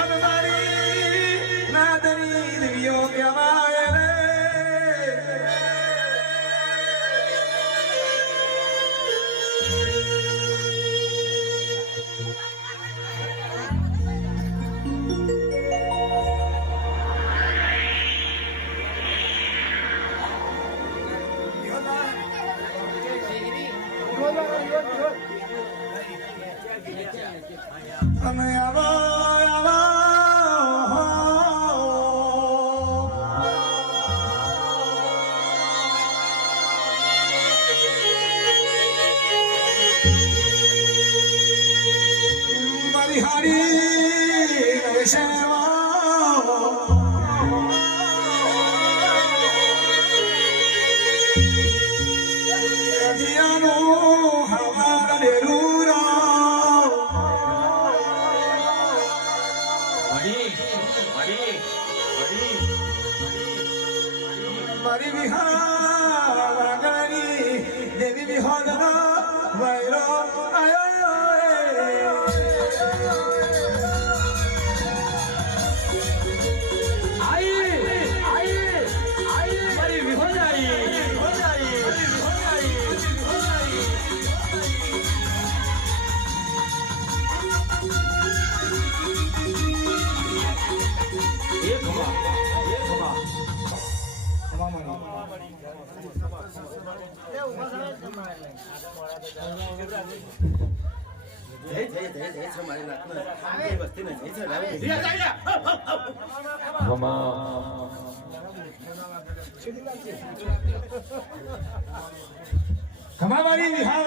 હવે મારી નાદની દેવીઓ કહેવાય મારી વિહાર દેવી વિહોદનો વૈરો ખમા મારી નાતનો એ વસ્તીને જય છે લાવી દે. હમારી વિહાર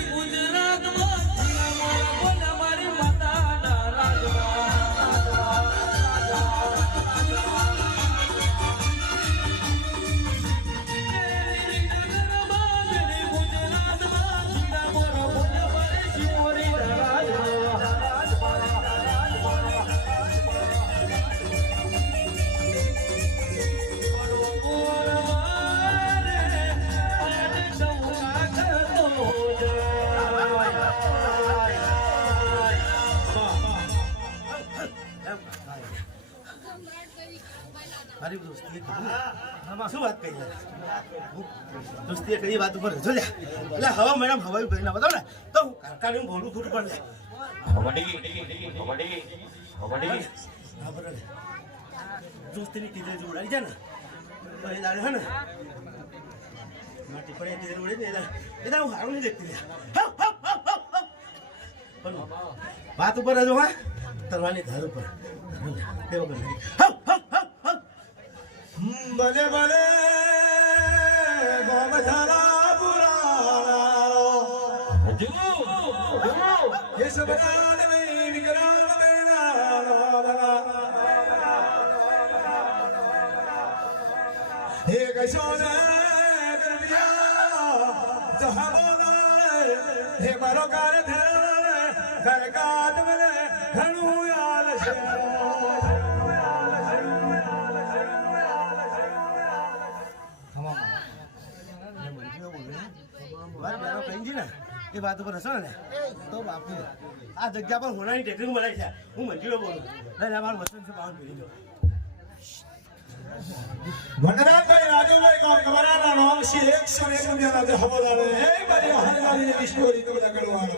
મારી દોસ્તીએ કીધું આમાં શું વાત કહી દોસ્તી હું દોસ્તીએ કઈ વાત ઉપર જો લે એટલે હવા મેડમ હવાઈ કરી ના બતાવો ને? તો હું કાકાને બોલું ખોટું પણ લે હા દોસ્તીની કીધે જો ઉડાડી જાય ને? તો એ દાડે હે ને? માટી પડે કીધે ઉડે ને એ દાડે હું હારું નહીં દેખતી હાવ, હાવ, હાવ, હાવ, હાવ. પણ વાત ઉપર હજુ હા? તરવાની ઘર ઉપર. તે વગર નહીં. ભલે ભલે ગોમ સારા પુરાણા જુઓ જુઓ યશવરાન મેં નિગરાન મેના બના હે કશોને કરવિયા જહાબોલા મારો કાર ધર ઘર એ વાત ઉપર હશો ને તો બાપુ આ જગ્યા પર હોનાની ટેકનિક મળે છે. હું મંજીરો બોલું. એટલે મારું વચન છે બાવન પીડી વનરાજ વનરાજભાઈ રાજુભાઈ કોણ કમરાના નામ છે 101 મુનિયાના જે હવાલા એ બધી હરગારી ની સ્ટોરી તમને કરવાનો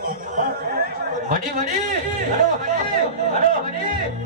વડી વડી! હરો હરો હરો વડી!